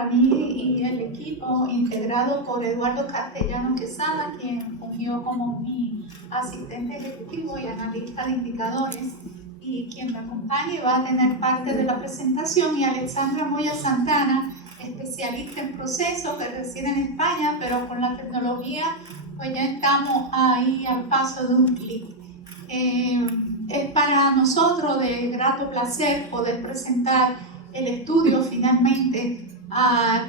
para mí y el equipo integrado por Eduardo Castellano Quesada, quien fungió como mi asistente ejecutivo y analista de indicadores, y quien me acompaña y va a tener parte de la presentación, y Alexandra Moya Santana, especialista en procesos que reside en España, pero con la tecnología pues ya estamos ahí al paso de un clic. Es para nosotros de grato placer poder presentar el estudio finalmente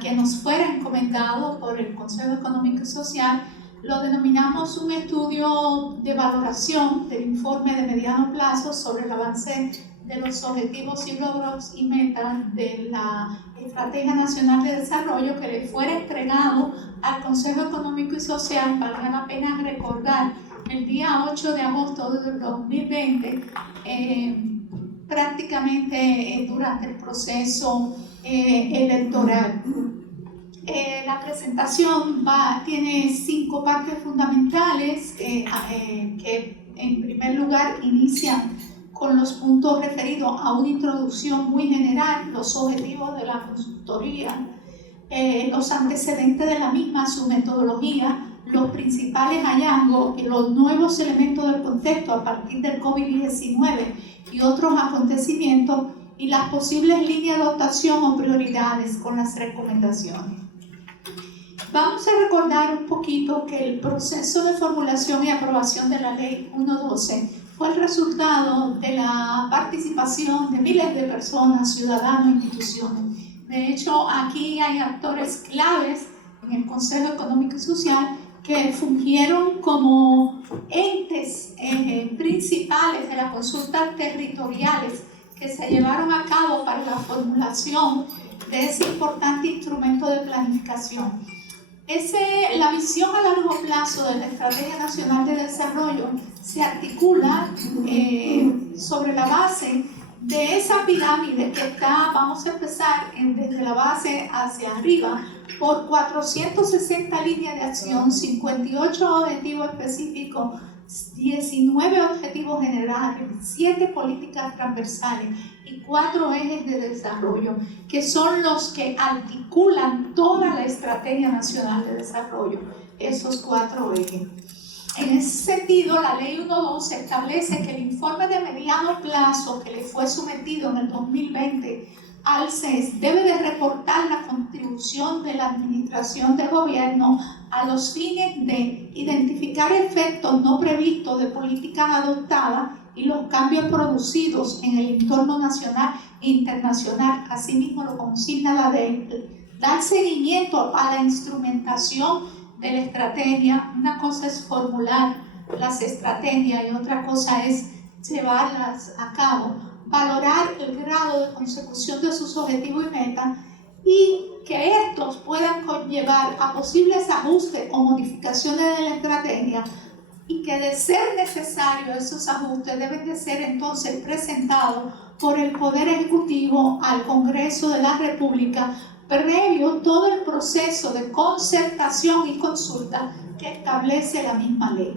que nos fuera encomendado por el Consejo Económico y Social. Lo denominamos un estudio de valoración del informe de mediano plazo sobre el avance de los objetivos y logros y metas de la Estrategia Nacional de Desarrollo, que le fuera entregado al Consejo Económico y Social, valga la pena recordar, el día 8 de agosto de 2020, prácticamente durante el proceso electoral. La presentación tiene 5 partes fundamentales que en primer lugar inician con los puntos referidos a una introducción muy general, los objetivos de la consultoría, los antecedentes de la misma, su metodología, los principales hallazgos y los nuevos elementos del contexto a partir del COVID-19 y otros acontecimientos, y las posibles líneas de dotación o prioridades con las recomendaciones. Vamos a recordar un poquito que el proceso de formulación y aprobación de la Ley 112 fue el resultado de la participación de miles de personas, ciudadanos e instituciones. De hecho, aquí hay actores claves en el Consejo Económico y Social que fungieron como entes principales de las consultas territoriales que se llevaron a cabo para la formulación de ese importante instrumento de planificación. La visión a largo plazo de la Estrategia Nacional de Desarrollo se articula sobre la base de esa pirámide que está, vamos a empezar desde la base hacia arriba, por 460 líneas de acción, 58 objetivos específicos, 19 objetivos generales, 7 políticas transversales y 4 ejes de desarrollo, que son los que articulan toda la Estrategia Nacional de Desarrollo, esos 4 ejes. En ese sentido, la Ley 112 establece que el informe de mediano plazo que le fue sometido en el 2020 al CES debe de reportar la contribución de la Administración de Gobierno a los fines de identificar efectos no previstos de políticas adoptadas y los cambios producidos en el entorno nacional e internacional. Asimismo, lo consigna la ley, dar seguimiento a la instrumentación de la estrategia. Una cosa es formular las estrategias y otra cosa es llevarlas a cabo, valorar el grado de consecución de sus objetivos y metas, y que estos puedan conllevar a posibles ajustes o modificaciones de la estrategia, y que de ser necesario esos ajustes deben de ser entonces presentados por el Poder Ejecutivo al Congreso de la República, previo todo el proceso de concertación y consulta que establece la misma ley.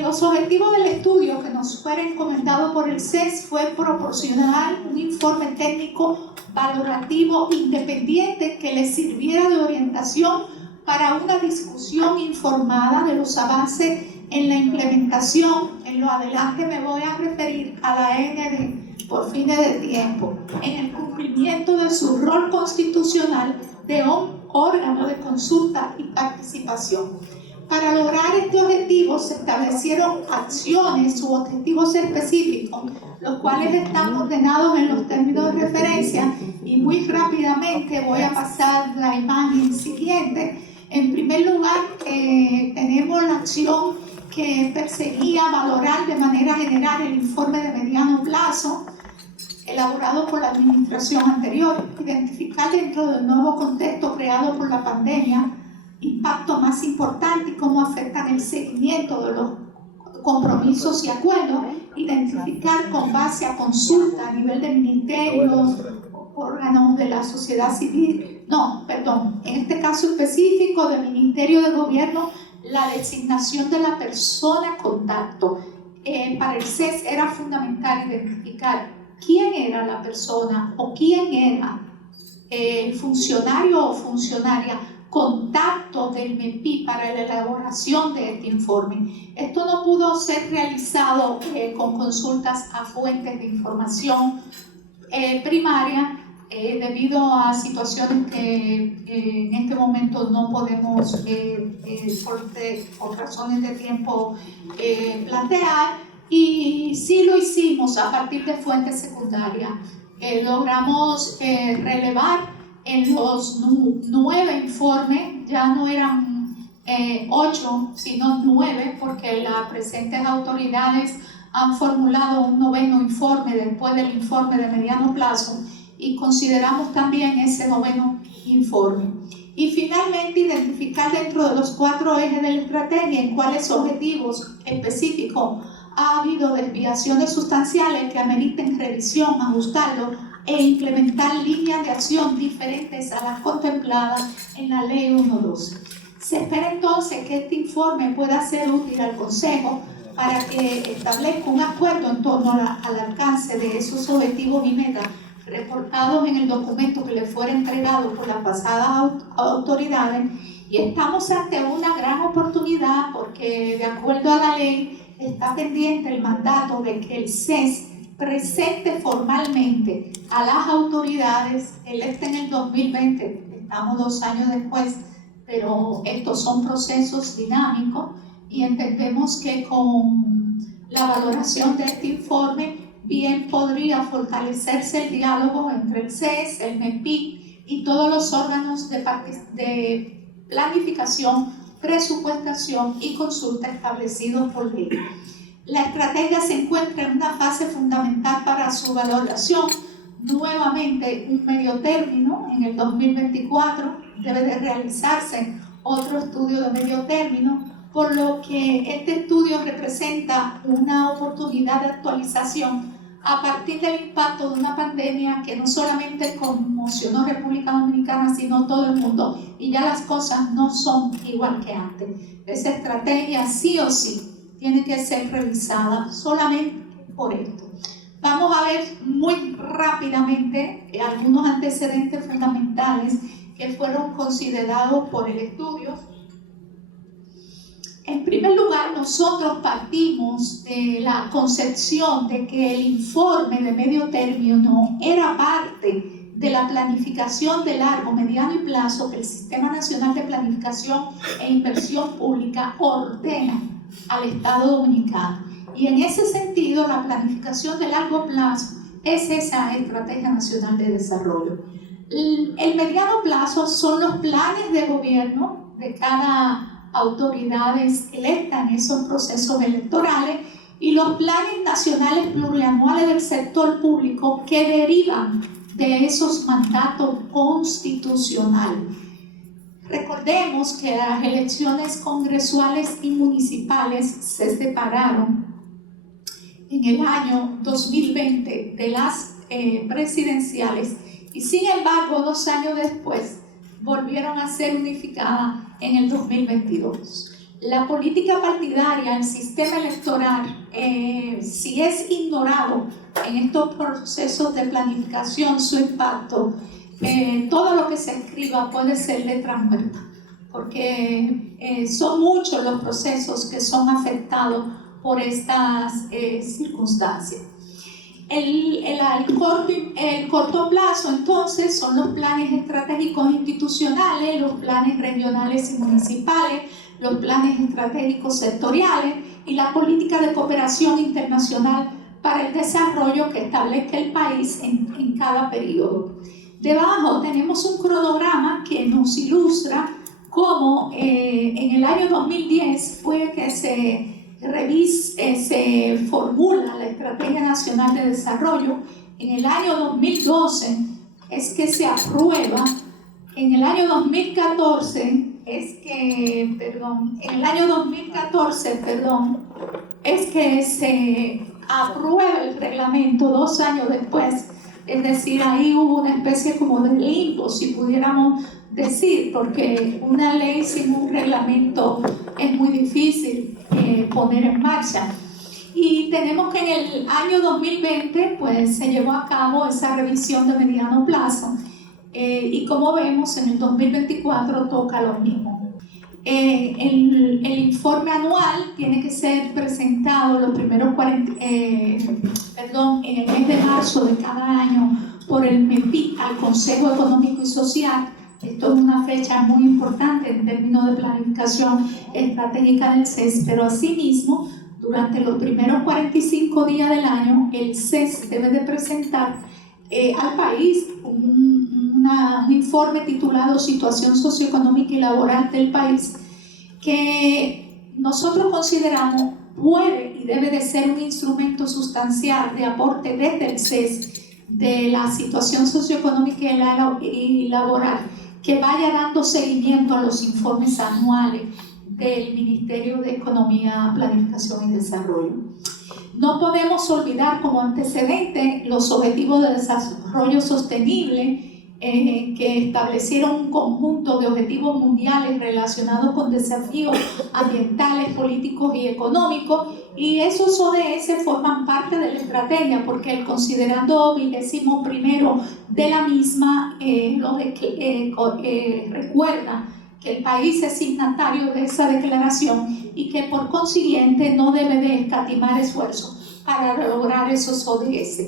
Los objetivos del estudio que nos fuera encomendado por el CES fue proporcionar un informe técnico valorativo independiente que le sirviera de orientación para una discusión informada de los avances en la implementación. En lo adelante me voy a referir a la AND por fines de tiempo, en el cumplimiento de su rol constitucional de órgano de consulta y participación. Para lograr este objetivo se establecieron acciones u objetivos específicos, los cuales están ordenados en los términos de referencia, y muy rápidamente voy a pasar la imagen siguiente. En primer lugar, tenemos la acción que perseguía valorar de manera general el informe de mediano plazo elaborado por la administración anterior, identificar dentro del nuevo contexto creado por la pandemia impacto más importante y cómo afectan el seguimiento de los compromisos y acuerdos, identificar con base a consulta a nivel de ministerios, órganos de la sociedad civil, en este caso específico del Ministerio de Gobierno, la designación de la persona contacto. Para el CES era fundamental identificar quién era la persona o quién era el funcionario o funcionaria contacto del MEPI para la elaboración de este informe. Esto no pudo ser realizado con consultas a fuentes de información primaria debido a situaciones que en este momento no podemos por razones de tiempo plantear, y sí lo hicimos a partir de fuentes secundarias. Logramos relevar en los 9 informes, ya no eran 8 sino 9, porque las presentes autoridades han formulado un 9º informe después del informe de mediano plazo, y consideramos también ese 9º informe. Y finalmente, identificar dentro de los 4 ejes de la estrategia en cuáles objetivos específicos ha habido desviaciones sustanciales que ameriten revisión, ajustarlo e implementar líneas de acción diferentes a las contempladas en la Ley 112. Se espera entonces que este informe pueda ser útil al Consejo para que establezca un acuerdo en torno al alcance de esos objetivos y metas reportados en el documento que le fuera entregado por las pasadas autoridades. Y estamos ante una gran oportunidad porque, de acuerdo a la ley, está pendiente el mandato de que el CES presente formalmente a las autoridades, electas en el 2020, estamos 2 años después, pero estos son procesos dinámicos, y entendemos que con la valoración de este informe bien podría fortalecerse el diálogo entre el CES, el MEPI y todos los órganos de planificación, presupuestación y consulta establecidos por ley. La estrategia se encuentra en una fase fundamental para su valoración. Nuevamente, un medio término en el 2024, debe de realizarse otro estudio de medio término, por lo que este estudio representa una oportunidad de actualización a partir del impacto de una pandemia que no solamente conmocionó a República Dominicana, sino todo el mundo, y ya las cosas no son igual que antes. Esa estrategia sí o sí tiene que ser revisada solamente por esto. Vamos a ver muy rápidamente algunos antecedentes fundamentales que fueron considerados por el estudio. En primer lugar, nosotros partimos de la concepción de que el informe de medio término era parte de la planificación de largo, mediano y plazo que el Sistema Nacional de Planificación e Inversión Pública ordena al Estado Dominicano. Y en ese sentido, la planificación de largo plazo es esa Estrategia Nacional de Desarrollo. El mediano plazo son los planes de gobierno de cada autoridades electas en esos procesos electorales, y los planes nacionales plurianuales del sector público que derivan de esos mandatos constitucionales. Recordemos que las elecciones congresuales y municipales se separaron en el año 2020 de las presidenciales, y sin embargo 2 años después volvieron a ser unificadas en el 2022. La política partidaria, el sistema electoral, si es ignorado en estos procesos de planificación, su impacto, todo lo que se escriba puede ser letra muerta, porque son muchos los procesos que son afectados por estas circunstancias. El corto plazo, entonces, son los planes estratégicos institucionales, los planes regionales y municipales, los planes estratégicos sectoriales y la política de cooperación internacional para el desarrollo que establezca el país en cada periodo. Debajo tenemos un cronograma que nos ilustra cómo en el año 2010 fue que se formula la Estrategia Nacional de Desarrollo. En el año 2012 es que se aprueba. En el año 2014 es que se aprueba el reglamento 2 años después. Es decir, ahí hubo una especie como de limbo, si pudiéramos decir, porque una ley sin un reglamento es muy difícil poner en marcha. Y tenemos que en el año 2020 pues, se llevó a cabo esa revisión de mediano plazo. y como vemos en el 2024 toca lo mismo. El informe anual tiene que ser presentado los primeros en el mes de marzo de cada año por el MEPI al Consejo Económico y Social. Esto es una fecha muy importante en términos de planificación estratégica del CES, pero asimismo, durante los primeros 45 días del año, el CES debe de presentar al país un informe titulado Situación socioeconómica y laboral del país, que nosotros consideramos puede y debe de ser un instrumento sustancial de aporte desde el CES de la situación socioeconómica y laboral, que vaya dando seguimiento a los informes anuales del Ministerio de Economía, Planificación y Desarrollo. No podemos olvidar como antecedente los Objetivos de Desarrollo Sostenible, que establecieron un conjunto de objetivos mundiales relacionados con desafíos ambientales, políticos y económicos, y esos ODS forman parte de la estrategia porque el considerando 21º de la misma recuerda que el país es signatario de esa declaración y que por consiguiente no debe de escatimar esfuerzos para lograr esos ODS.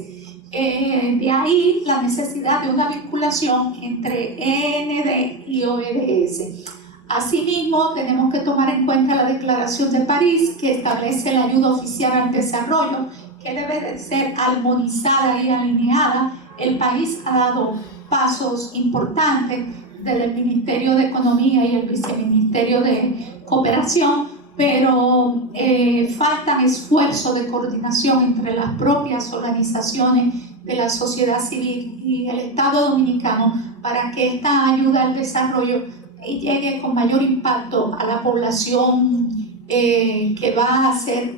De ahí la necesidad de una vinculación entre END y ODS. Asimismo, tenemos que tomar en cuenta la Declaración de París, que establece la ayuda oficial al desarrollo, que debe de ser armonizada y alineada. El país ha dado pasos importantes desde el Ministerio de Economía y el Viceministerio de Cooperación, pero faltan esfuerzos de coordinación entre las propias organizaciones de la sociedad civil y el Estado dominicano para que esta ayuda al desarrollo llegue con mayor impacto a la población que va a ser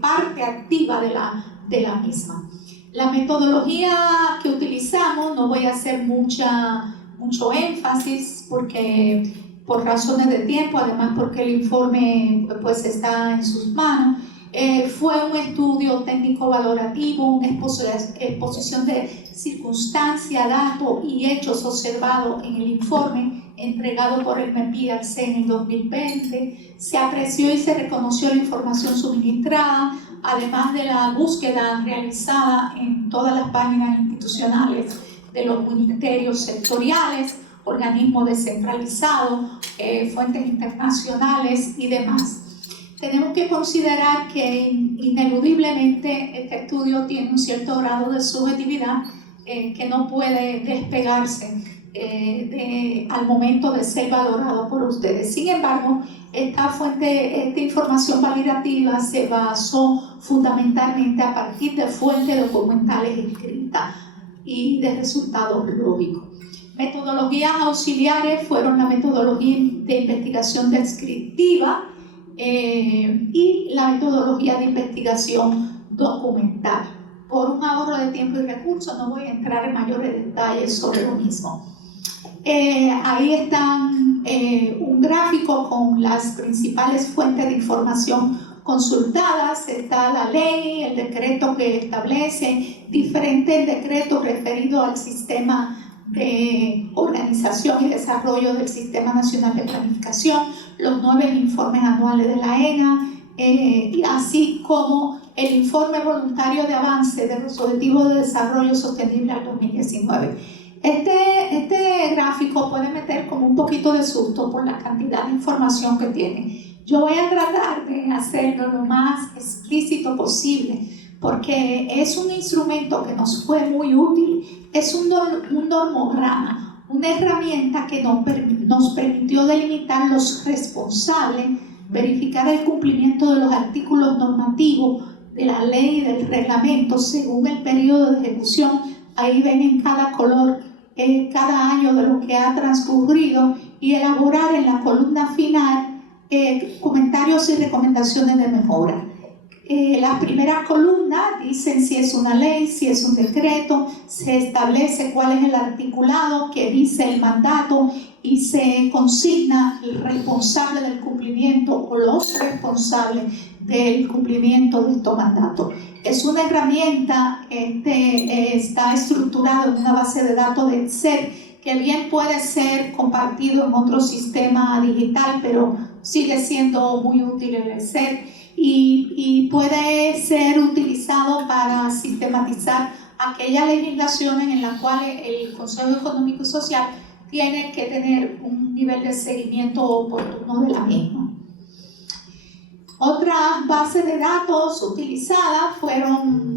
parte activa de la misma. La metodología que utilizamos, no voy a hacer mucho énfasis porque por razones de tiempo, además porque el informe pues está en sus manos. Fue un estudio técnico valorativo, una exposición de circunstancias, datos y hechos observados en el informe entregado por el MEPI al CES en el 2020. Se apreció y se reconoció la información suministrada, además de la búsqueda realizada en todas las páginas institucionales de los ministerios sectoriales, organismos descentralizados, fuentes internacionales y demás. Tenemos que considerar que ineludiblemente este estudio tiene un cierto grado de subjetividad que no puede despegarse al momento de ser valorado por ustedes. Sin embargo, esta información validativa se basó fundamentalmente a partir de fuentes documentales escritas y de resultados lógicos. Metodologías auxiliares fueron la metodología de investigación descriptiva y la metodología de investigación documental. Por un ahorro de tiempo y recursos no voy a entrar en mayores detalles sobre lo mismo. Ahí están un gráfico con las principales fuentes de información consultadas. Está la ley, el decreto que establece diferentes decretos referidos al sistema de organización y desarrollo del Sistema Nacional de Planificación, los 9 informes anuales de la ENA, así como el informe voluntario de avance de los Objetivos de Desarrollo Sostenible al 2019. Este gráfico puede meter como un poquito de susto por la cantidad de información que tiene. Yo voy a tratar de hacerlo lo más explícito posible, porque es un instrumento que nos fue muy útil, es un normograma, una herramienta que nos permitió delimitar los responsables, verificar el cumplimiento de los artículos normativos de la ley y del reglamento según el periodo de ejecución. Ahí ven en cada color cada año de lo que ha transcurrido y elaborar en la columna final comentarios y recomendaciones de mejora. Las primeras columnas dicen si es una ley, si es un decreto, se establece cuál es el articulado que dice el mandato y se consigna el responsable del cumplimiento o los responsables del cumplimiento de estos mandatos. Es una herramienta, está estructurada en una base de datos de Excel que bien puede ser compartido en otro sistema digital, pero sigue siendo muy útil el Excel y puede ser utilizado para sistematizar aquellas legislaciones en las cuales el Consejo Económico y Social tiene que tener un nivel de seguimiento oportuno de la misma. Otras bases de datos utilizadas fueron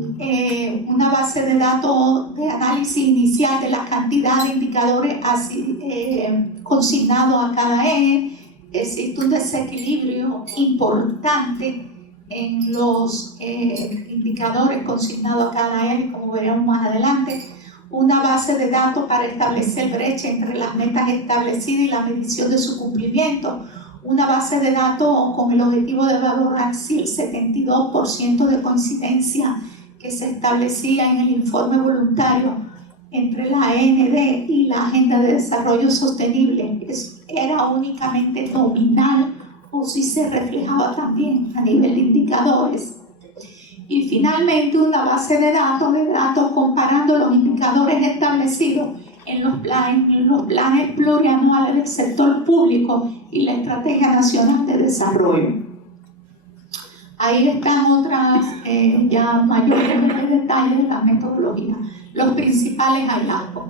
una base de datos de análisis inicial de la cantidad de indicadores consignados a cada eje. Existe un desequilibrio importante en los indicadores consignados a cada eje, como veremos más adelante. Una base de datos para establecer brecha entre las metas establecidas y la medición de su cumplimiento. Una base de datos con el objetivo de valorar si el 72% de coincidencia que se establecía en el informe voluntario entre la AND y la Agenda de Desarrollo Sostenible era únicamente nominal o si se reflejaba también a nivel de indicadores. Y finalmente una base de datos comparando los indicadores establecidos en los planes plurianuales del sector público y la Estrategia Nacional de Desarrollo. Ahí están otras ya mayores detalles de la metodología. Los principales hallazgos.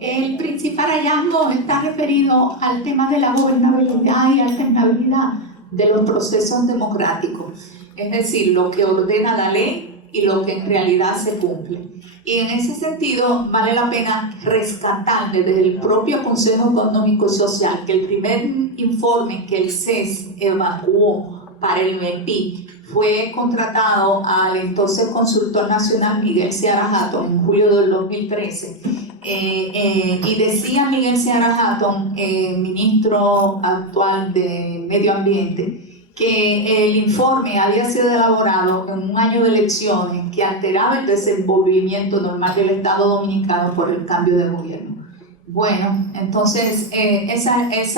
El principal hallazgo está referido al tema de la gobernabilidad y alternabilidad de los procesos democráticos, es decir, lo que ordena la ley y lo que en realidad se cumple. Y en ese sentido vale la pena rescatar desde el propio Consejo Económico y Social que el primer informe que el CES evacuó para el MEPI fue contratado al entonces consultor nacional Miguel Seara Hatton en julio del 2013. Y decía Miguel Seara Hatton, ministro actual de Medio Ambiente, que el informe había sido elaborado en un año de elecciones que alteraba el desenvolvimiento normal del Estado Dominicano por el cambio de gobierno. Bueno, entonces esa es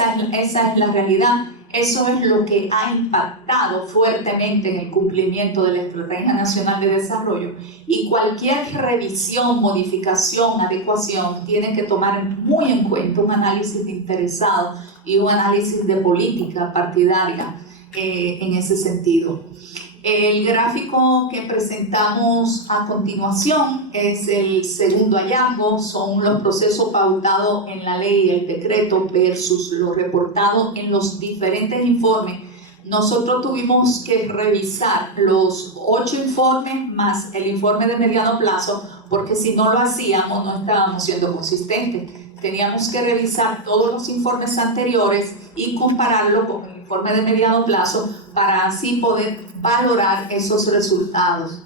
la realidad. Eso es lo que ha impactado fuertemente en el cumplimiento de la Estrategia Nacional de Desarrollo, y cualquier revisión, modificación, adecuación tiene que tomar muy en cuenta un análisis interesado y un análisis de política partidaria en ese sentido. El gráfico que presentamos a continuación es el segundo hallazgo, son los procesos pautados en la ley y el decreto versus lo reportado en los diferentes informes. Nosotros tuvimos que revisar los 8 informes más el informe de mediano plazo, porque si no lo hacíamos no estábamos siendo consistentes. Teníamos que revisar todos los informes anteriores y compararlo con el informe de mediano plazo para así poder valorar esos resultados.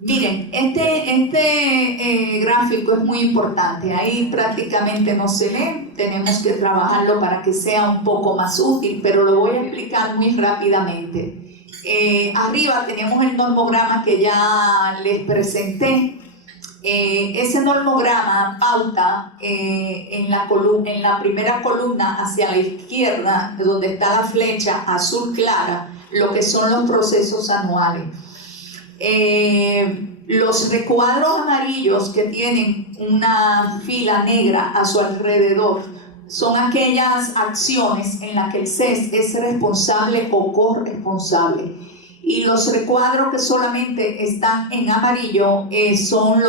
Miren, este gráfico es muy importante, ahí prácticamente no se lee, tenemos que trabajarlo para que sea un poco más útil, pero lo voy a explicar muy rápidamente. Arriba tenemos el normograma que ya les presenté. Ese normograma pauta en la primera columna hacia la izquierda, donde está la flecha azul clara, lo que son los procesos anuales. Los recuadros amarillos que tienen una fila negra a su alrededor son aquellas acciones en las que el CES es responsable o corresponsable. Y los recuadros que solamente están en amarillo son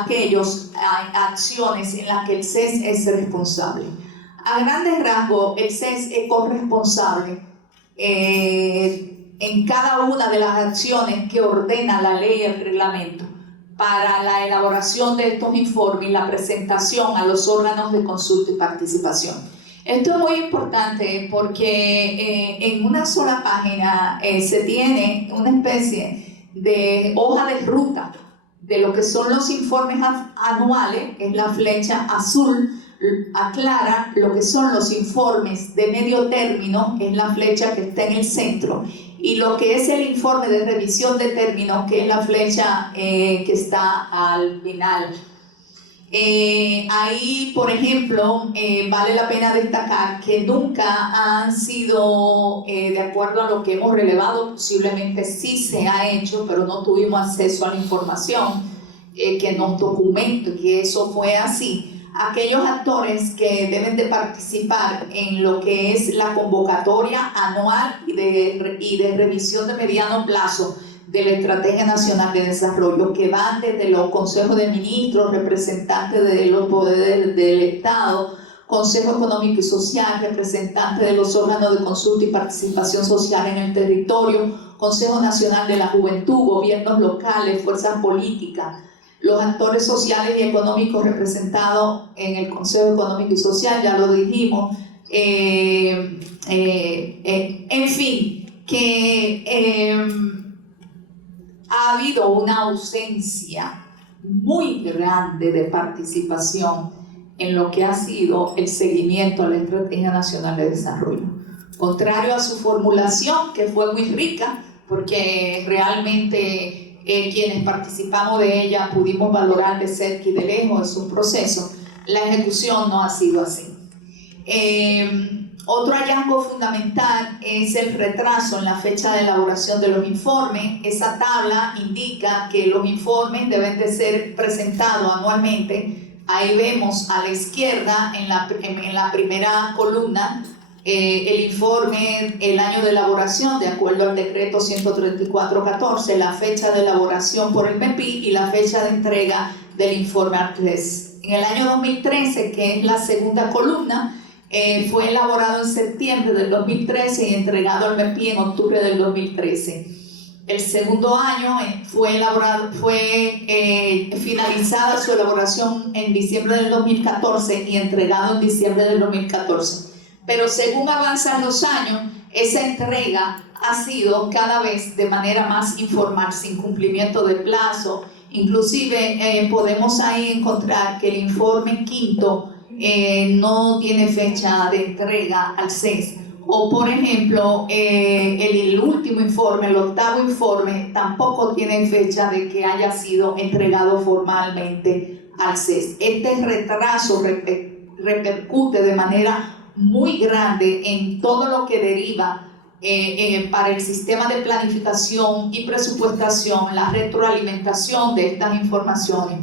aquellas acciones en las que el CES es responsable. A grandes rasgos, el CES es corresponsable en cada una de las acciones que ordena la ley y el reglamento para la elaboración de estos informes y la presentación a los órganos de consulta y participación. Esto es muy importante porque en una sola página se tiene una especie de hoja de ruta de lo que son los informes anuales, es la flecha azul, aclara lo que son los informes de medio término, es la flecha que está en el centro, y lo que es el informe de revisión de términos, que es la flecha que está al final. Ahí, por ejemplo, vale la pena destacar que nunca han sido, de acuerdo a lo que hemos relevado, posiblemente sí se ha hecho, pero no tuvimos acceso a la información que nos documente que eso fue así. aquellos actores que deben de participar en lo que es la convocatoria anual y de revisión de mediano plazo de la Estrategia Nacional de Desarrollo, que van desde los consejos de ministros, representantes de los poderes del Estado, Consejo Económico y Social, representantes de los órganos de consulta y participación social en el territorio, Consejo Nacional de la Juventud, gobiernos locales, fuerzas políticas, los actores sociales y económicos representados en el Consejo Económico y Social, ya lo dijimos, en fin, que ha habido una ausencia muy grande de participación en lo que ha sido el seguimiento a la Estrategia Nacional de Desarrollo. Contrario a su formulación, que fue muy rica, porque realmente quienes participamos de ella pudimos valorar de cerca y de lejos su proceso, la ejecución no ha sido así. Otro hallazgo fundamental es el retraso en la fecha de elaboración de los informes. Esa tabla indica que los informes deben de ser presentados anualmente. Ahí vemos a la izquierda, en la primera columna, el informe, el año de elaboración, de acuerdo al decreto 134-14, la fecha de elaboración por el MEPI y la fecha de entrega del informe al CRES. En el año 2013, que es la segunda columna, fue elaborado en septiembre del 2013 y entregado al MEPI en octubre del 2013. El segundo año fue finalizada su elaboración en diciembre del 2014 y entregado en diciembre del 2014. Pero según avanzan los años, esa entrega ha sido cada vez de manera más informal, sin cumplimiento de plazo. Inclusive podemos ahí encontrar que el informe quinto no tiene fecha de entrega al CES. O por ejemplo, el último informe, el octavo informe, tampoco tiene fecha de que haya sido entregado formalmente al CES. Este retraso repercute de manera muy grande en todo lo que deriva para el sistema de planificación y presupuestación, la retroalimentación de estas informaciones.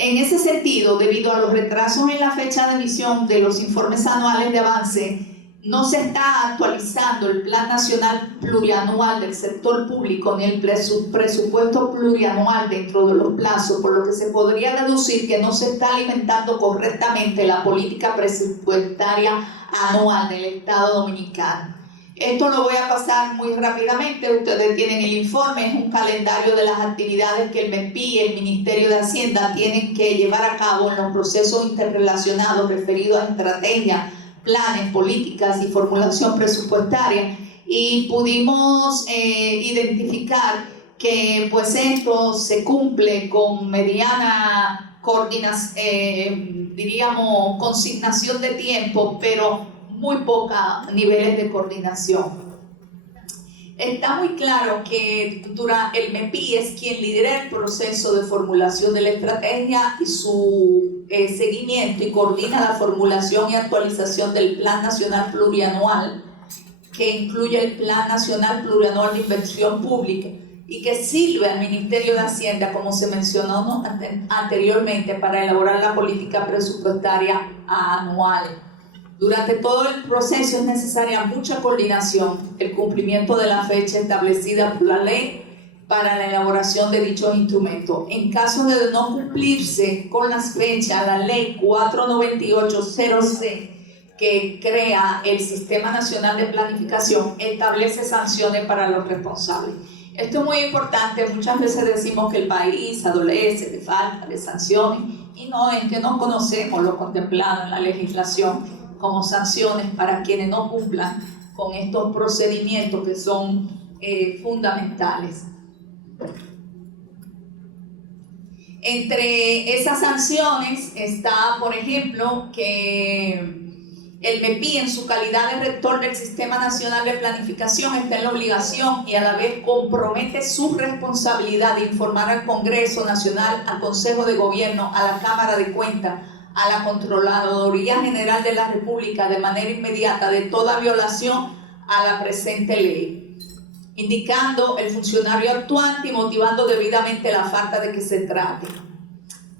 En ese sentido, debido a los retrasos en la fecha de emisión de los informes anuales de avance, no se está actualizando el Plan Nacional Plurianual del Sector Público ni el presupuesto plurianual dentro de los plazos, por lo que se podría deducir que no se está alimentando correctamente la política presupuestaria anual del Estado Dominicano. Esto lo voy a pasar muy rápidamente. Ustedes tienen el informe, es un calendario de las actividades que el MEPI y el Ministerio de Hacienda tienen que llevar a cabo en los procesos interrelacionados referidos a estrategias, planes, políticas y formulación presupuestaria, y pudimos identificar que pues esto se cumple con mediana diríamos consignación de tiempo, pero muy pocos niveles de coordinación. Está muy claro que el MEPI es quien lidera el proceso de formulación de la estrategia y su seguimiento, y coordina la formulación y actualización del Plan Nacional Plurianual, que incluye el Plan Nacional Plurianual de Inversión Pública y que sirve al Ministerio de Hacienda, como se mencionó anteriormente, para elaborar la política presupuestaria anual. Durante todo el proceso es necesaria mucha coordinación, el cumplimiento de la fecha establecida por la ley para la elaboración de dichos instrumentos. En caso de no cumplirse con las fechas, la ley 498-0C, que crea el Sistema Nacional de Planificación, establece sanciones para los responsables. Esto es muy importante. Muchas veces decimos que el país adolece de falta de sanciones, y no, es que no conocemos lo contemplado en la legislación como sanciones para quienes no cumplan con estos procedimientos que son fundamentales. Entre esas sanciones está, por ejemplo, que el MEPI, en su calidad de rector del Sistema Nacional de Planificación, está en la obligación y a la vez compromete su responsabilidad de informar al Congreso Nacional, al Consejo de Gobierno, a la Cámara de Cuentas, a la Contraloría General de la República de manera inmediata de toda violación a la presente ley. indicando el funcionario actuante y motivando debidamente la falta de que se trate.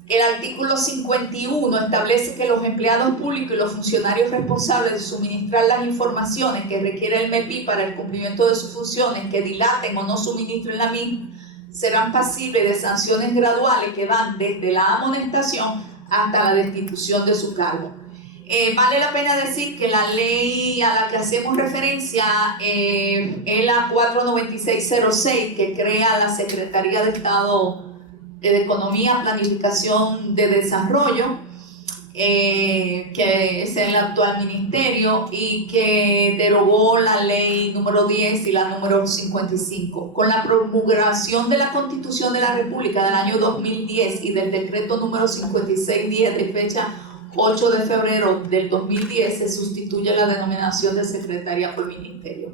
El artículo 51 establece que los empleados públicos y los funcionarios responsables de suministrar las informaciones que requiere el MEPI para el cumplimiento de sus funciones que dilaten o no suministren la misma serán pasibles de sanciones graduales que van desde la amonestación hasta la destitución de su cargo. Vale la pena decir que la ley a la que hacemos referencia es la 49606, que crea la Secretaría de Estado de Economía, Planificación de Desarrollo, que es el actual ministerio, y que derogó la ley número 10 y la número 55. Con la promulgación de la Constitución de la República del año 2010 y del decreto número 5610 de fecha 8 de febrero del 2010, se sustituye la denominación de Secretaría por Ministerio.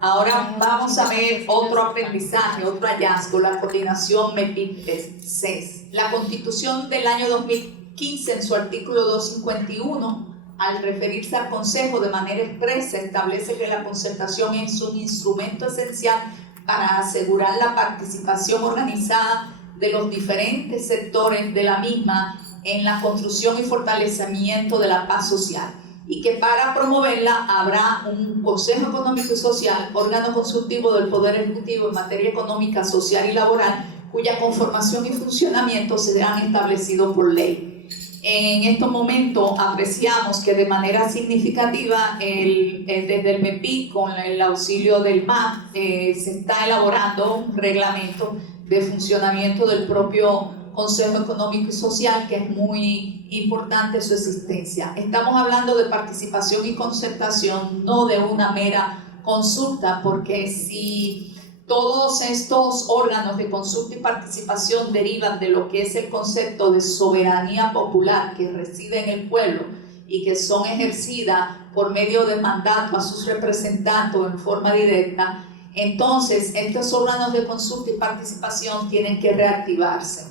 Ahora vamos a ver otro aprendizaje, otro hallazgo, la coordinación MEPIC-CES. La Constitución del año 2015, en su artículo 251, al referirse al Consejo de manera expresa, establece que la concertación es un instrumento esencial para asegurar la participación organizada de los diferentes sectores de la misma en la construcción y fortalecimiento de la paz social, y que para promoverla habrá un Consejo Económico y Social, órgano consultivo del Poder Ejecutivo en materia económica, social y laboral, cuya conformación y funcionamiento serán establecidos por ley. En estos momentos apreciamos que de manera significativa desde el MEPI, con el auxilio del MAP, se está elaborando un reglamento de funcionamiento del propio Consejo Económico y Social, que es muy importante su existencia. Estamos hablando de participación y concertación, no de una mera consulta, porque si todos estos órganos de consulta y participación derivan de lo que es el concepto de soberanía popular que reside en el pueblo y que son ejercidas por medio de mandato a sus representantes en forma directa, entonces estos órganos de consulta y participación tienen que reactivarse.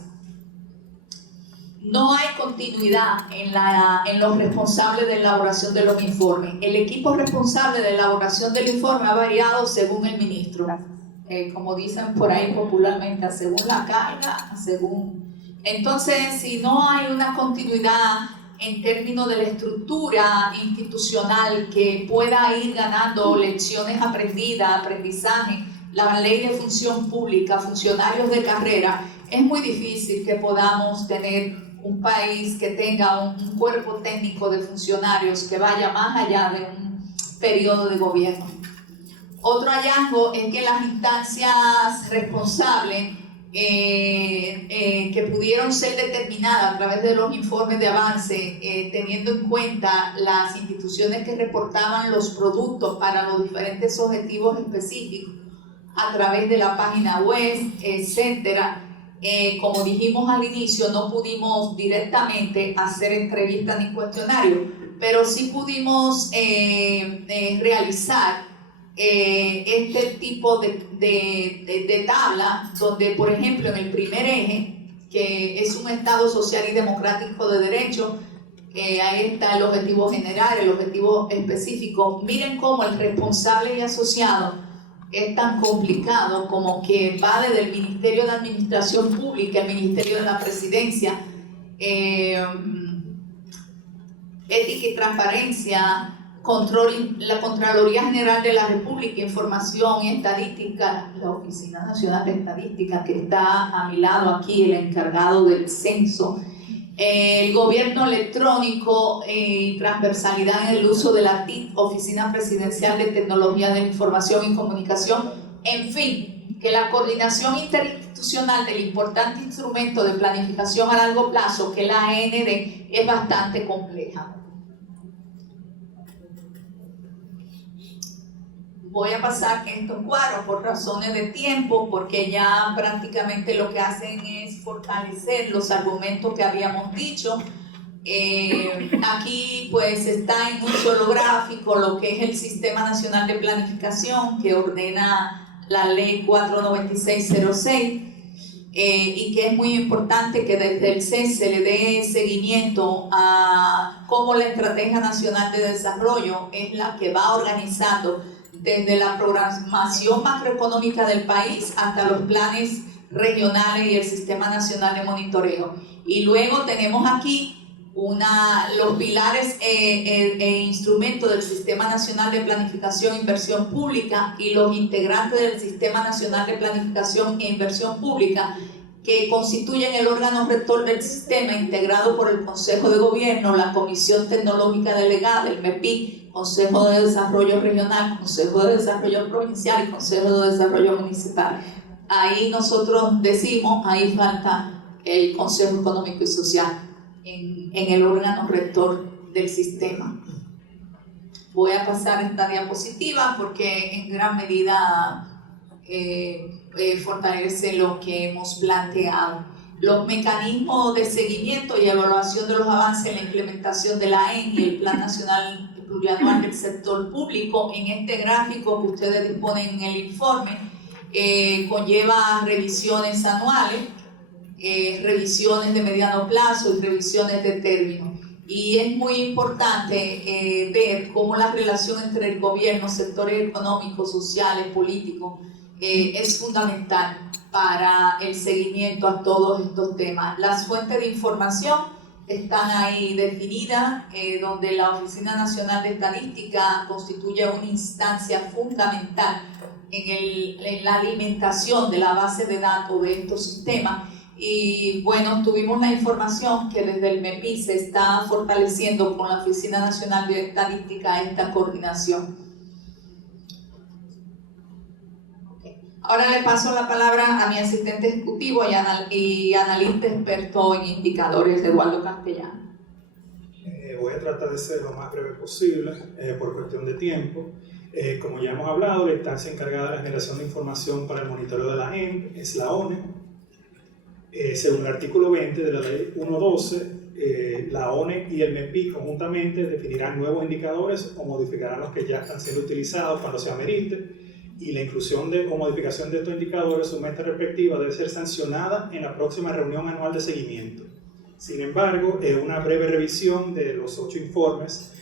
No hay continuidad en los responsables de elaboración de los informes. El equipo responsable de elaboración del informe ha variado según el ministro. Como dicen por ahí popularmente, según la carga, según... Entonces, si no hay una continuidad en términos de la estructura institucional que pueda ir ganando lecciones aprendidas, aprendizaje, la ley de función pública, funcionarios de carrera, es muy difícil que podamos tener un país que tenga un cuerpo técnico de funcionarios que vaya más allá de un periodo de gobierno. Otro hallazgo es que las instancias responsables que pudieron ser determinadas a través de los informes de avance, teniendo en cuenta las instituciones que reportaban los productos para los diferentes objetivos específicos a través de la página web, etcétera. Como dijimos al inicio, no pudimos directamente hacer entrevistas ni cuestionarios, pero sí pudimos realizar este tipo de tabla, donde, por ejemplo, en el primer eje, que es un Estado social y democrático de derecho, ahí está el objetivo general, el objetivo específico. Miren cómo el responsable y asociado es tan complicado, como que va desde el Ministerio de Administración Pública, el Ministerio de la Presidencia, Ética y Transparencia, la Contraloría General de la República, Información y Estadística, la Oficina Nacional de Estadística, que está a mi lado aquí, el encargado del censo, el gobierno electrónico y transversalidad en el uso de la TIC, Oficina Presidencial de Tecnología de la Información y Comunicación, en fin, que la coordinación interinstitucional del importante instrumento de planificación a largo plazo, que es la AND, es bastante compleja. Voy a pasar estos cuadros por razones de tiempo, porque ya prácticamente lo que hacen es fortalecer los argumentos que habíamos dicho. Aquí pues está en un solo gráfico lo que es el Sistema Nacional de Planificación, que ordena la Ley 49606, y que es muy importante que desde el CES se le dé seguimiento a cómo la Estrategia Nacional de Desarrollo es la que va organizando desde la programación macroeconómica del país hasta los planes regionales y el Sistema Nacional de Monitoreo. Y luego tenemos aquí los pilares e instrumentos del Sistema Nacional de Planificación e Inversión Pública y los integrantes del Sistema Nacional de Planificación e Inversión Pública, que constituyen el órgano rector del sistema, integrado por el Consejo de Gobierno, la Comisión Tecnológica Delegada, el MEPI, Consejo de Desarrollo Regional, Consejo de Desarrollo Provincial y Consejo de Desarrollo Municipal. Ahí nosotros decimos, ahí falta el Consejo Económico y Social en el órgano rector del sistema. Voy a pasar esta diapositiva porque en gran medida fortalece lo que hemos planteado. Los mecanismos de seguimiento y evaluación de los avances en la implementación de la AEN y el Plan Nacional Plurianual del Sector Público, en este gráfico que ustedes disponen en el informe, conlleva revisiones anuales, revisiones de mediano plazo y revisiones de término. Y es muy importante ver cómo la relación entre el gobierno, sectores económicos, sociales, políticos, es fundamental para el seguimiento a todos estos temas. Las fuentes de información están ahí definidas, donde la Oficina Nacional de Estadística constituye una instancia fundamental en la alimentación de la base de datos de estos sistemas. Y bueno, tuvimos la información que desde el MEPI se está fortaleciendo con la Oficina Nacional de Estadística esta coordinación. Ahora le paso la palabra a mi asistente ejecutivo y analista experto en indicadores, Eduardo Castellano. Voy a tratar de ser lo más breve posible por cuestión de tiempo. Como ya hemos hablado, la instancia encargada de la generación de información para el monitoreo de la AEN es la ONE. Según el artículo 20 de la Ley 112, la ONE y el MEPI conjuntamente definirán nuevos indicadores o modificarán los que ya están siendo utilizados cuando se amerite, y la inclusión o modificación de estos indicadores, su meta respectiva, debe ser sancionada en la próxima reunión anual de seguimiento. Sin embargo, en una breve revisión de los 8 informes,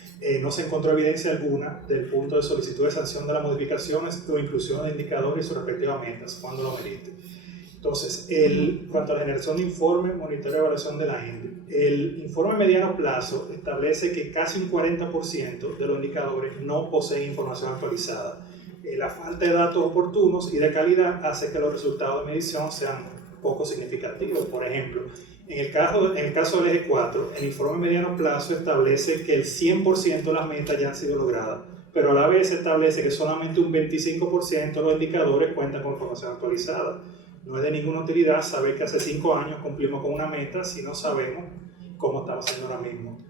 no se encontró evidencia alguna del punto de solicitud de sanción de las modificaciones o inclusión de indicadores y sus respectivas metas, cuando lo merite. Entonces, cuanto a la generación de informes, monitoreo y evaluación de la AEN, el informe a mediano plazo establece que casi un 40% de los indicadores no poseen información actualizada. La falta de datos oportunos y de calidad hace que los resultados de medición sean poco significativos. Por ejemplo, en el caso del eje 4, el informe a mediano plazo establece que el 100% de las metas ya han sido logradas, pero a la vez establece que solamente un 25% de los indicadores cuentan con información actualizada. No es de ninguna utilidad saber que hace 5 años cumplimos con una meta si no sabemos cómo estamos haciendo ahora mismo.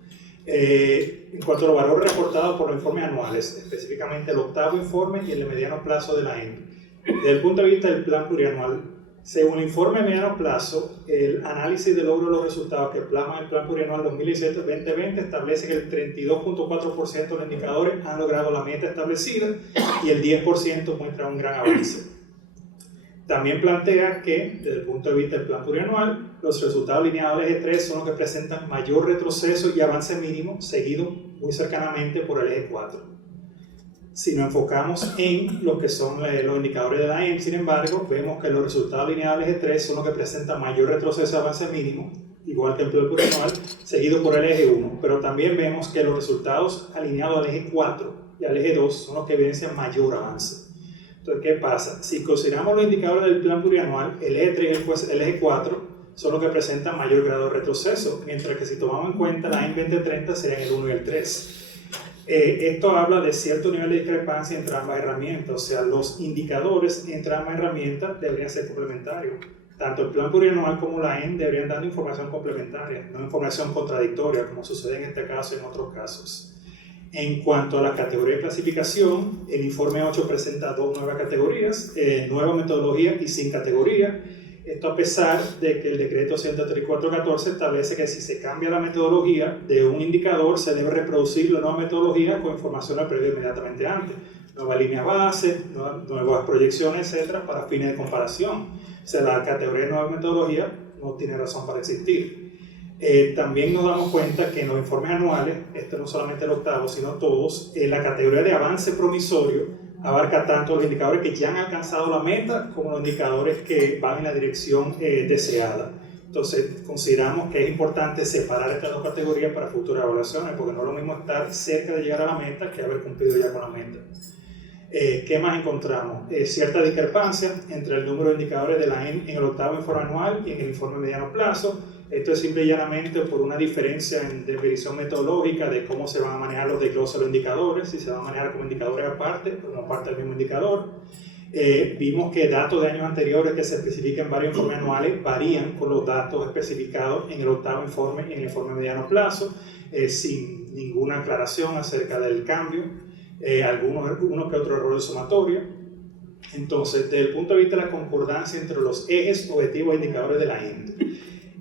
En cuanto a los valores reportados por los informes anuales, específicamente el 8º informe y el de mediano plazo de la AEN. Desde el punto de vista del plan plurianual, según el informe de mediano plazo, el análisis del logro de los resultados que plasma el plan plurianual 2017-2020 establece que el 32.4% de los indicadores han logrado la meta establecida y el 10% muestra un gran avance. También plantea que, desde el punto de vista del plan plurianual, los resultados alineados al eje 3 son los que presentan mayor retroceso y avance mínimo, seguido muy cercanamente por el eje 4. Si nos enfocamos en lo que son los indicadores de la AEN, sin embargo, vemos que los resultados alineados al eje 3 son los que presentan mayor retroceso y avance mínimo, igual que el plan plurianual, seguido por el eje 1. Pero también vemos que los resultados alineados al eje 4 y al eje 2 son los que evidencian mayor avance. Entonces, ¿qué pasa? Si consideramos los indicadores del plan plurianual, el eje 3 y el eje 4 son los que presentan mayor grado de retroceso, mientras que si tomamos en cuenta la AEN 2030 serían el 1 y el 3. Esto habla de cierto nivel de discrepancia entre ambas herramientas, o sea, los indicadores entre ambas herramientas deberían ser complementarios. Tanto el plan plurianual como la AEN deberían dar información complementaria, no información contradictoria, como sucede en este caso y en otros casos. En cuanto a la categoría de clasificación, el informe 8 presenta 2 nuevas categorías, nueva metodología y sin categoría. Esto a pesar de que el decreto 13414 establece que si se cambia la metodología de un indicador, se debe reproducir la nueva metodología con información al periodo inmediatamente antes. Nueva línea base, nuevas proyecciones, etcétera, para fines de comparación. O sea, la categoría de nueva metodología no tiene razón para existir. También nos damos cuenta que en los informes anuales, este no solamente el 8º, sino todos, la categoría de avance promisorio abarca tanto los indicadores que ya han alcanzado la meta como los indicadores que van en la dirección deseada. Entonces, consideramos que es importante separar estas dos categorías para futuras evaluaciones, porque no es lo mismo estar cerca de llegar a la meta que haber cumplido ya con la meta. ¿Qué más encontramos? Cierta discrepancia entre el número de indicadores de la AEM en el octavo informe anual y en el informe mediano plazo. Esto es simple y llanamente por una diferencia en definición metodológica de cómo se van a manejar los desgloses de los indicadores, si se van a manejar como indicadores aparte o como parte del mismo indicador. Vimos que datos de años anteriores que se especifican en varios informes anuales varían con los datos especificados en el octavo informe y en el informe mediano plazo, sin ninguna aclaración acerca del cambio, uno que otro error de sumatoria. Entonces, desde el punto de vista de la concordancia entre los ejes, objetivos e indicadores de la AEM,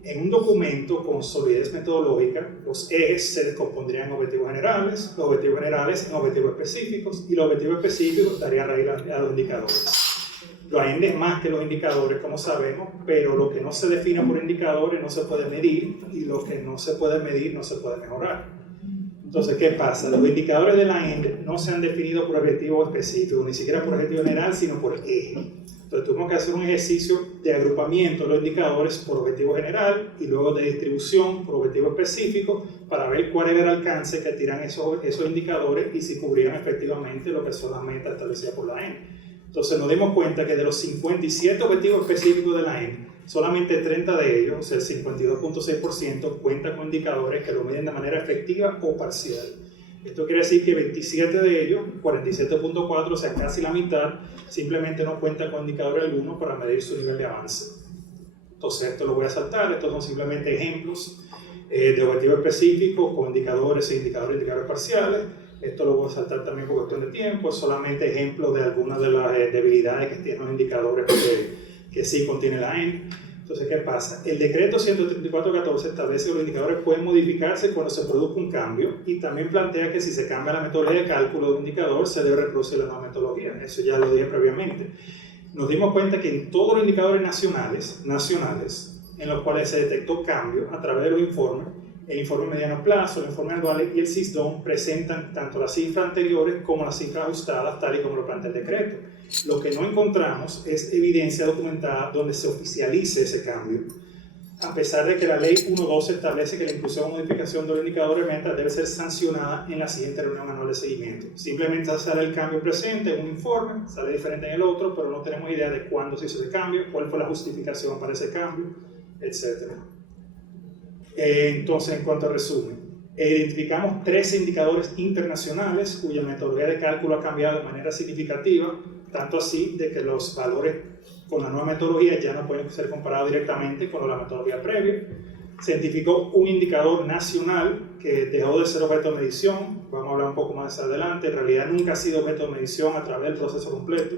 en un documento con solidez metodológica, los ejes se descompondrían en objetivos generales, los objetivos generales en objetivos específicos, y los objetivos específicos darían raíz a los indicadores. Lo AEM es más que los indicadores, como sabemos, pero lo que no se define por indicadores no se puede medir, y lo que no se puede medir no se puede mejorar. Entonces, ¿qué pasa? Los indicadores de la AEM no se han definido por objetivo específico, ni siquiera por objetivo general, sino por eje. Entonces tuvimos que hacer un ejercicio de agrupamiento de los indicadores por objetivo general y luego de distribución por objetivo específico para ver cuál era el alcance que tiran esos indicadores y si cubrían efectivamente lo que son las metas establecidas por la AEM. Entonces nos dimos cuenta que de los 57 objetivos específicos de la AEM, solamente 30 de ellos, o sea el 52.6%, cuentan con indicadores que lo miden de manera efectiva o parcial. Esto quiere decir que 27 de ellos, 47.4, o sea casi la mitad, simplemente no cuentan con indicador alguno para medir su nivel de avance. Entonces esto lo voy a saltar, estos son simplemente ejemplos de objetivos específicos con indicadores e indicadores parciales. Esto lo voy a saltar también por cuestión de tiempo, es solamente ejemplos de algunas de las debilidades que tienen los indicadores que sí contiene la AEM. Entonces, ¿qué pasa? El decreto 134.14 establece que los indicadores pueden modificarse cuando se produzca un cambio y también plantea que si se cambia la metodología de cálculo de un indicador, se debe reproducir la nueva metodología. Eso ya lo dije previamente. Nos dimos cuenta que en todos los indicadores nacionales en los cuales se detectó cambio a través de los informes, el informe mediano plazo, el informe anual y el SISDON presentan tanto las cifras anteriores como las cifras ajustadas, tal y como lo plantea el decreto. Lo que no encontramos es evidencia documentada donde se oficialice ese cambio, a pesar de que la ley 1.12 establece que la inclusión o modificación de los indicadores de meta debe ser sancionada en la siguiente reunión anual de seguimiento. Simplemente sale el cambio presente en un informe, sale diferente en el otro, pero no tenemos idea de cuándo se hizo ese cambio, cuál fue la justificación para ese cambio, etc. Entonces, en cuanto a resumen, identificamos 13 indicadores internacionales cuya metodología de cálculo ha cambiado de manera significativa, tanto así de que los valores con la nueva metodología ya no pueden ser comparados directamente con la metodología previa. Se identificó un indicador nacional que dejó de ser objeto de medición, vamos a hablar un poco más adelante, en realidad nunca ha sido objeto de medición a través del proceso completo.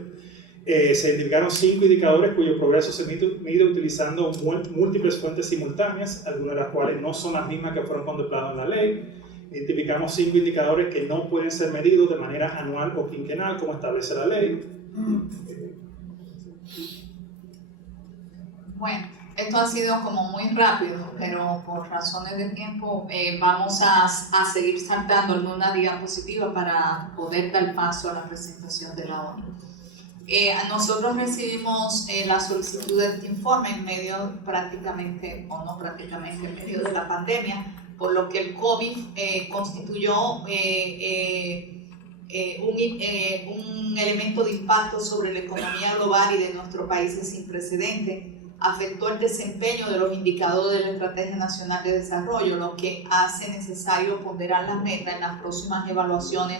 Se identificaron 5 indicadores cuyo progreso se mide utilizando múltiples fuentes simultáneas, algunas de las cuales no son las mismas que fueron contempladas en la ley. Identificamos 5 indicadores que no pueden ser medidos de manera anual o quinquenal como establece la ley. Bueno, esto ha sido como muy rápido, pero por razones de tiempo vamos a seguir saltando en una diapositiva para poder dar paso a la presentación de la ONU. Nosotros recibimos la solicitud de este informe en medio prácticamente, o no prácticamente, en medio de la pandemia, por lo que el COVID constituyó un elemento de impacto sobre la economía global y de nuestro país sin precedente. Afectó el desempeño de los indicadores de la Estrategia Nacional de Desarrollo, lo que hace necesario ponderar las metas en las próximas evaluaciones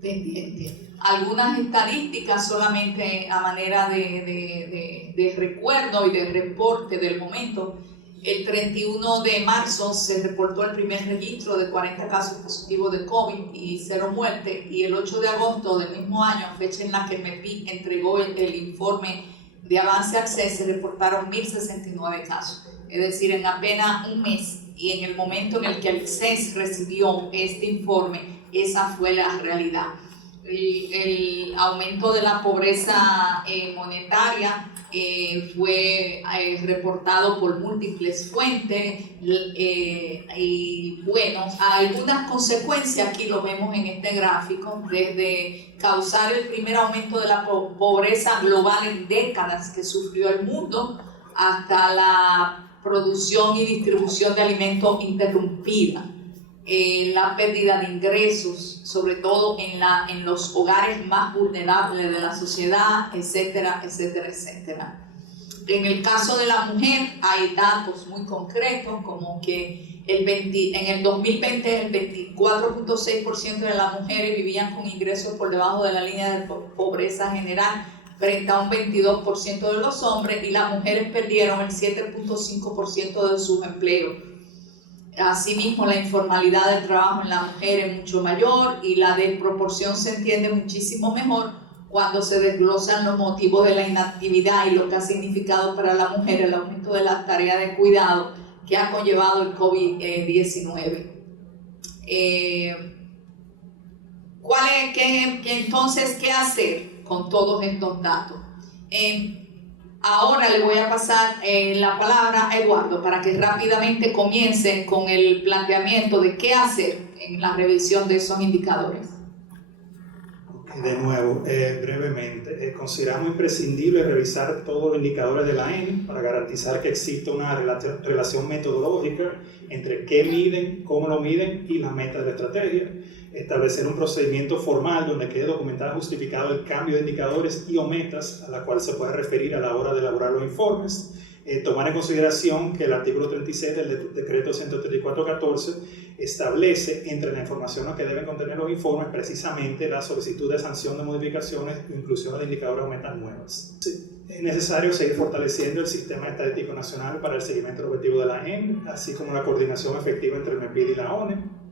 pendientes. Algunas estadísticas solamente a manera de recuerdo y de reporte del momento. El 31 de marzo se reportó el primer registro de 40 casos positivos de COVID y 0 muertes, y el 8 de agosto del mismo año, fecha en la que MEPI entregó el informe de avance acceso, se reportaron 1.069 casos. Es decir, en apenas un mes, y en el momento en el que el CES recibió este informe, esa fue la realidad. el aumento de la pobreza monetaria fue reportado por múltiples fuentes y bueno, algunas consecuencias aquí lo vemos en este gráfico, desde causar el primer aumento de la pobreza global en décadas que sufrió el mundo hasta la producción y distribución de alimentos interrumpida, la pérdida de ingresos, sobre todo en los hogares más vulnerables de la sociedad, etcétera, etcétera, etcétera. En el caso de la mujer hay datos muy concretos, como que en el 2020 el 24.6% de las mujeres vivían con ingresos por debajo de la línea de pobreza general, frente a un 22% de los hombres, y las mujeres perdieron el 7.5% de sus empleos. Asimismo, la informalidad del trabajo en la mujer es mucho mayor y la desproporción se entiende muchísimo mejor cuando se desglosan los motivos de la inactividad y lo que ha significado para la mujer el aumento de las tareas de cuidado que ha conllevado el COVID-19. Entonces, ¿qué hacer con todos estos datos? Ahora le voy a pasar la palabra a Eduardo para que rápidamente comience con el planteamiento de qué hacer en la revisión de esos indicadores. De nuevo, brevemente, consideramos imprescindible revisar todos los indicadores de la ENI para garantizar que existe una relación metodológica entre qué miden, cómo lo miden y las metas de la estrategia. Establecer un procedimiento formal donde quede documentado y justificado el cambio de indicadores y o metas a la cual se puede referir a la hora de elaborar los informes. Tomar en consideración que el artículo 36 del decreto 134/14 establece entre la información que deben contener los informes precisamente la solicitud de sanción de modificaciones e inclusión de indicadores o metas nuevas. Sí. Es necesario seguir fortaleciendo el sistema estadístico nacional para el seguimiento objetivo de la ENI, así como la coordinación efectiva entre el MEPID y la ONE.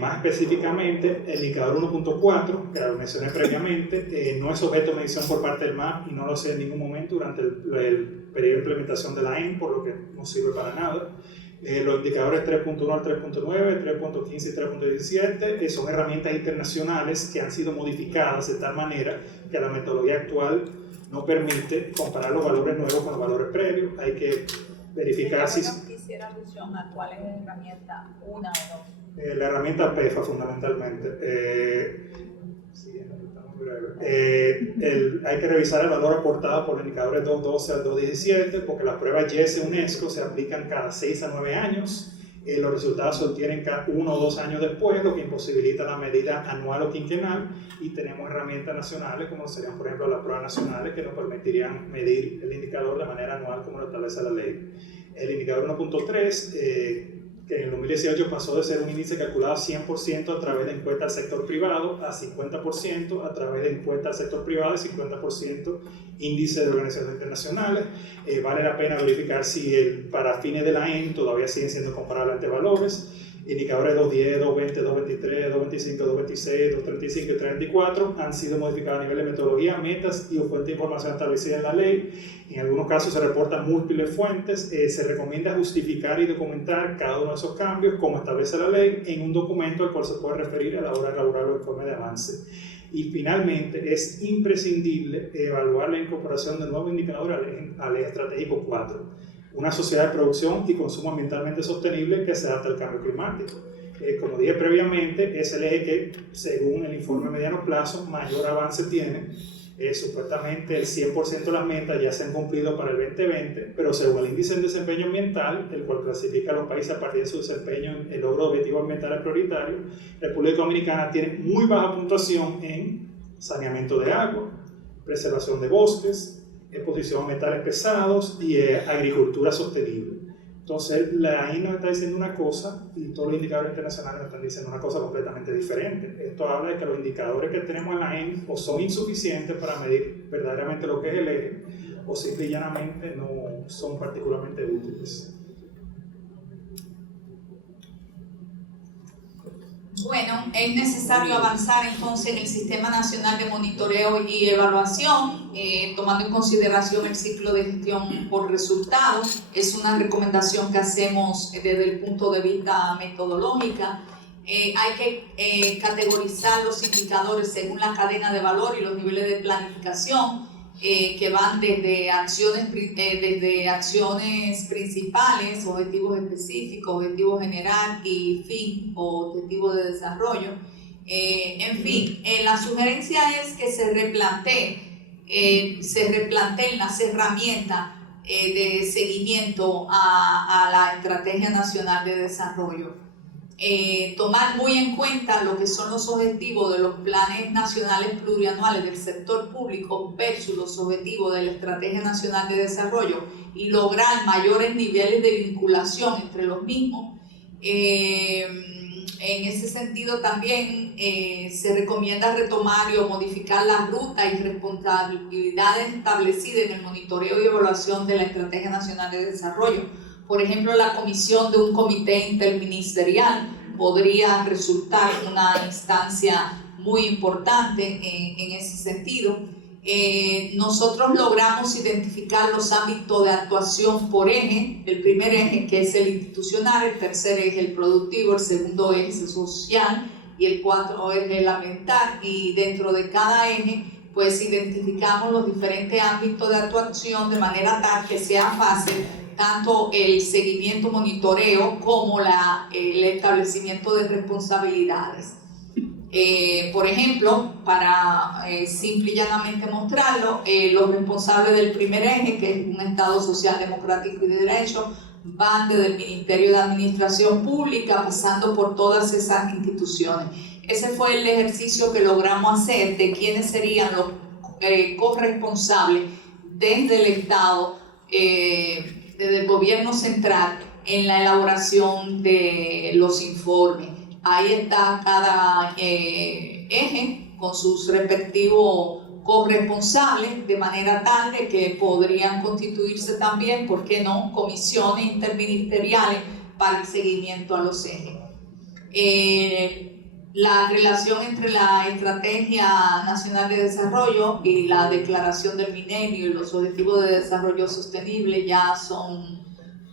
Más específicamente, el indicador 1.4, que lo mencioné previamente, no es objeto de medición por parte del MAP y no lo sea en ningún momento durante el periodo de implementación de la ENI, por lo que no sirve para nada. Los indicadores 3.1 al 3.9, 3.15 y 3.17 son herramientas internacionales que han sido modificadas de tal manera que la metodología actual no permite comparar los valores nuevos con los valores previos. Hay que verificar si... Quisiera alusión a cuál es la herramienta, una o dos. La herramienta PEFA fundamentalmente. Hay que revisar el valor aportado por los indicadores 2.12 al 2.17 porque las pruebas YES UNESCO se aplican cada 6 a 9 años. Los resultados se obtienen cada 1 o 2 años después, lo que imposibilita la medida anual o quinquenal, y tenemos herramientas nacionales como serían por ejemplo las pruebas nacionales que nos permitirían medir el indicador de manera anual como lo establece la ley. El indicador 1.3 que en el 2018 pasó de ser un índice calculado 100% a través de encuestas al sector privado a 50% a través de encuestas al sector privado y 50% índice de organizaciones internacionales. Vale la pena verificar si para fines de la ENI todavía siguen siendo comparables ante valores. Indicadores 2.10, 2.20, 2.23, 2.25, 2.26, 2.35 y 3.24 han sido modificados a nivel de metodología, metas y fuente de información establecida en la ley. En algunos casos se reportan múltiples fuentes. Se recomienda justificar y documentar cada uno de esos cambios, como establece la ley, en un documento al cual se puede referir a la hora de elaborar los informes de avance. Y finalmente, es imprescindible evaluar la incorporación de nuevos indicadores al eje estratégico 4. Una sociedad de producción y consumo ambientalmente sostenible que se adapta al cambio climático. Como dije previamente, es el eje que, según el informe a mediano plazo, mayor avance tiene. Supuestamente el 100% de las metas ya se han cumplido para el 2020, pero según el índice de desempeño ambiental, el cual clasifica a los países a partir de su desempeño en el logro de objetivos ambientales prioritarios, República Dominicana tiene muy baja puntuación en saneamiento de agua, preservación de bosques, exposición a metales pesados y agricultura sostenible. Entonces, la ENI nos está diciendo una cosa y todos los indicadores internacionales nos están diciendo una cosa completamente diferente. Esto habla de que los indicadores que tenemos en la ENI o son insuficientes para medir verdaderamente lo que es el eje o simple y llanamente no son particularmente útiles. Bueno, es necesario avanzar entonces en el Sistema Nacional de Monitoreo y Evaluación, tomando en consideración el ciclo de gestión por resultados. Es una recomendación que hacemos desde el punto de vista metodológica. hay que categorizar los indicadores según la cadena de valor y los niveles de planificación que van desde acciones principales, objetivos específicos, objetivo general y fin o objetivo de desarrollo. En fin, la sugerencia es que se replanteen las herramientas de seguimiento a la Estrategia Nacional de Desarrollo. Tomar muy en cuenta lo que son los objetivos de los planes nacionales plurianuales del sector público versus los objetivos de la Estrategia Nacional de Desarrollo y lograr mayores niveles de vinculación entre los mismos. En ese sentido también se recomienda retomar o modificar las rutas y responsabilidades establecidas en el monitoreo y evaluación de la Estrategia Nacional de Desarrollo. Por ejemplo, la comisión de un comité interministerial podría resultar una instancia muy importante en ese sentido. Nosotros logramos identificar los ámbitos de actuación por eje, el primer eje que es el institucional, el tercer eje el productivo, el segundo eje el social y el cuarto eje el ambiental, y dentro de cada eje pues identificamos los diferentes ámbitos de actuación de manera tal que sea fácil tanto el seguimiento, monitoreo como el establecimiento de responsabilidades. Por ejemplo, para simple y llanamente mostrarlo, los responsables del primer eje, que es un Estado social, democrático y de derecho, van desde el Ministerio de Administración Pública, pasando por todas esas instituciones. Ese fue el ejercicio que logramos hacer de quiénes serían los corresponsables desde el Estado, desde el gobierno central, en la elaboración de los informes. Ahí está cada eje con sus respectivos corresponsables, de manera tal de que podrían constituirse también, ¿por qué no?, comisiones interministeriales para el seguimiento a los ejes. La relación entre la Estrategia Nacional de Desarrollo y la Declaración del Milenio y los Objetivos de Desarrollo Sostenible ya son,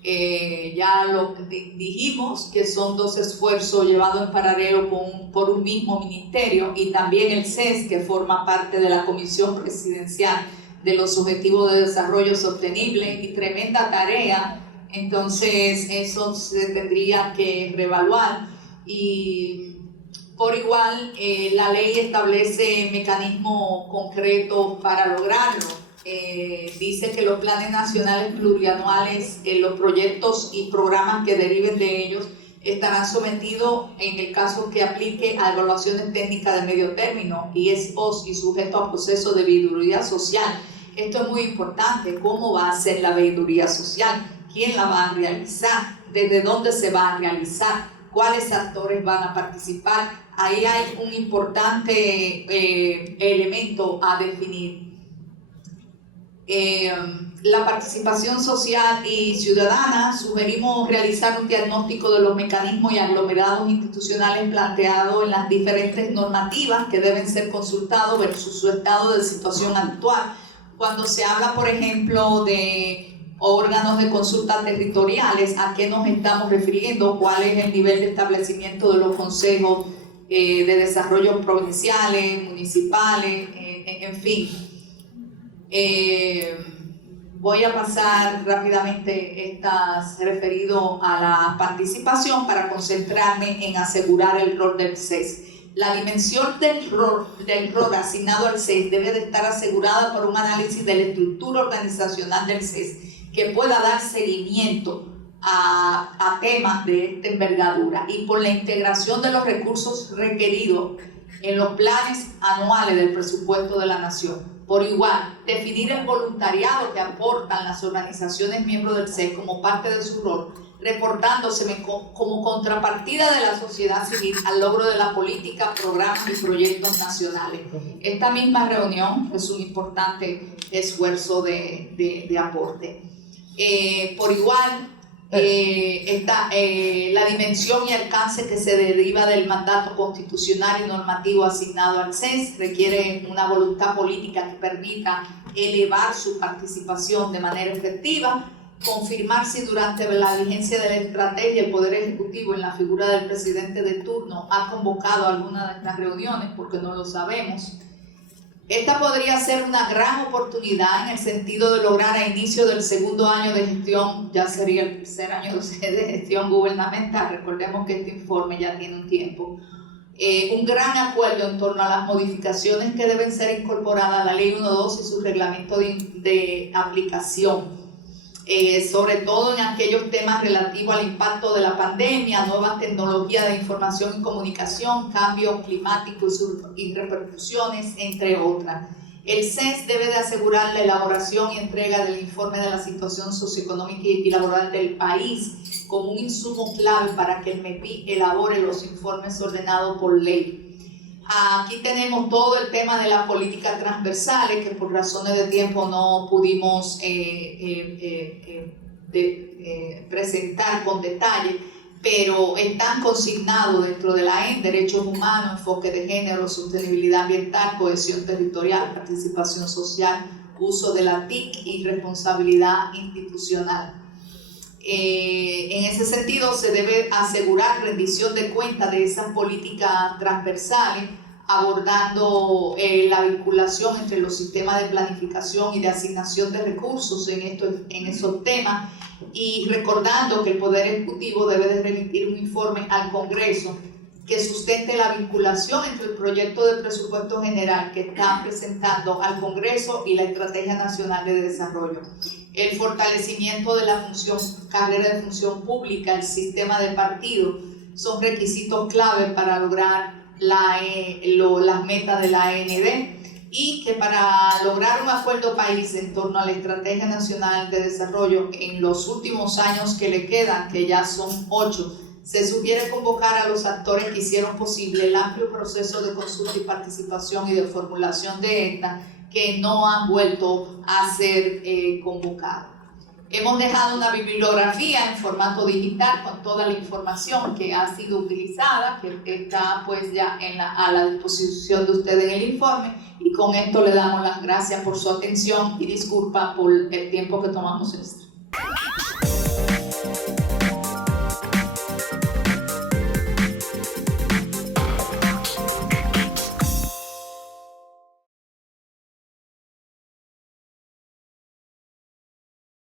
ya lo dijimos, que son dos esfuerzos llevados en paralelo por un mismo ministerio, y también el CES, que forma parte de la Comisión Presidencial de los Objetivos de Desarrollo Sostenible, y tremenda tarea. Entonces eso se tendría que reevaluar, y por igual la ley establece mecanismos concretos para lograrlo. Dice que los planes nacionales plurianuales, los proyectos y programas que deriven de ellos estarán sometidos, en el caso que aplique, a evaluaciones técnicas de medio término y sujetos a procesos de veeduría social. Esto es muy importante. ¿Cómo va a ser la veeduría social? ¿Quién la va a realizar? ¿Desde dónde se va a realizar? ¿Cuáles actores van a participar? Ahí hay un importante elemento a definir. La participación social y ciudadana, sugerimos realizar un diagnóstico de los mecanismos y aglomerados institucionales planteados en las diferentes normativas que deben ser consultados versus su estado de situación actual. Cuando se habla, por ejemplo, de órganos de consulta territoriales, ¿a qué nos estamos refiriendo? ¿Cuál es el nivel de establecimiento de los consejos de desarrollo provinciales, municipales, en fin? Voy a pasar rápidamente estas referido a la participación para concentrarme en asegurar el rol del CES. La dimensión del rol asignado al CES debe de estar asegurada por un análisis de la estructura organizacional del CES que pueda dar seguimiento a temas de esta envergadura, y por la integración de los recursos requeridos en los planes anuales del presupuesto de la Nación. Por igual, definir el voluntariado que aportan las organizaciones miembros del CES como parte de su rol, reportándose como contrapartida de la sociedad civil al logro de la política, programas y proyectos nacionales. Esta misma reunión es un importante esfuerzo de aporte. Por igual, la dimensión y alcance que se deriva del mandato constitucional y normativo asignado al CES requiere una voluntad política que permita elevar su participación de manera efectiva, confirmar si durante la vigencia de la estrategia el Poder Ejecutivo, en la figura del presidente de turno, ha convocado alguna de estas reuniones, porque no lo sabemos. Esta podría ser una gran oportunidad en el sentido de lograr a inicio del segundo año de gestión, ya sería el tercer año de gestión gubernamental, recordemos que este informe ya tiene un tiempo, un gran acuerdo en torno a las modificaciones que deben ser incorporadas a la Ley 1.2 y su reglamento de aplicación. Sobre todo en aquellos temas relativos al impacto de la pandemia, nuevas tecnologías de información y comunicación, cambio climático y repercusiones, entre otras. El CES debe de asegurar la elaboración y entrega del informe de la situación socioeconómica y laboral del país como un insumo clave para que el MEPI elabore los informes ordenados por ley. Aquí tenemos todo el tema de las políticas transversales que por razones de tiempo no pudimos presentar con detalle, pero están consignados dentro de la AEN: derechos humanos, enfoque de género, sostenibilidad ambiental, cohesión territorial, participación social, uso de la TIC y responsabilidad institucional. En ese sentido, se debe asegurar rendición de cuentas de esas políticas transversales, abordando la vinculación entre los sistemas de planificación y de asignación de recursos en esos temas, y recordando que el Poder Ejecutivo debe de remitir un informe al Congreso que sustente la vinculación entre el proyecto de presupuesto general que están presentando al Congreso y la Estrategia Nacional de Desarrollo. El fortalecimiento de la carrera de función pública, el sistema de partido, son requisitos clave para lograr las metas de la AND, y que para lograr un acuerdo país en torno a la Estrategia Nacional de Desarrollo en los últimos años que le quedan, que ya son 8, se sugiere convocar a los actores que hicieron posible el amplio proceso de consulta y participación y de formulación de esta, que no han vuelto a ser convocados. Hemos dejado una bibliografía en formato digital con toda la información que ha sido utilizada, que está pues ya a la disposición de ustedes en el informe, y con esto le damos las gracias por su atención y disculpa por el tiempo que tomamos extra.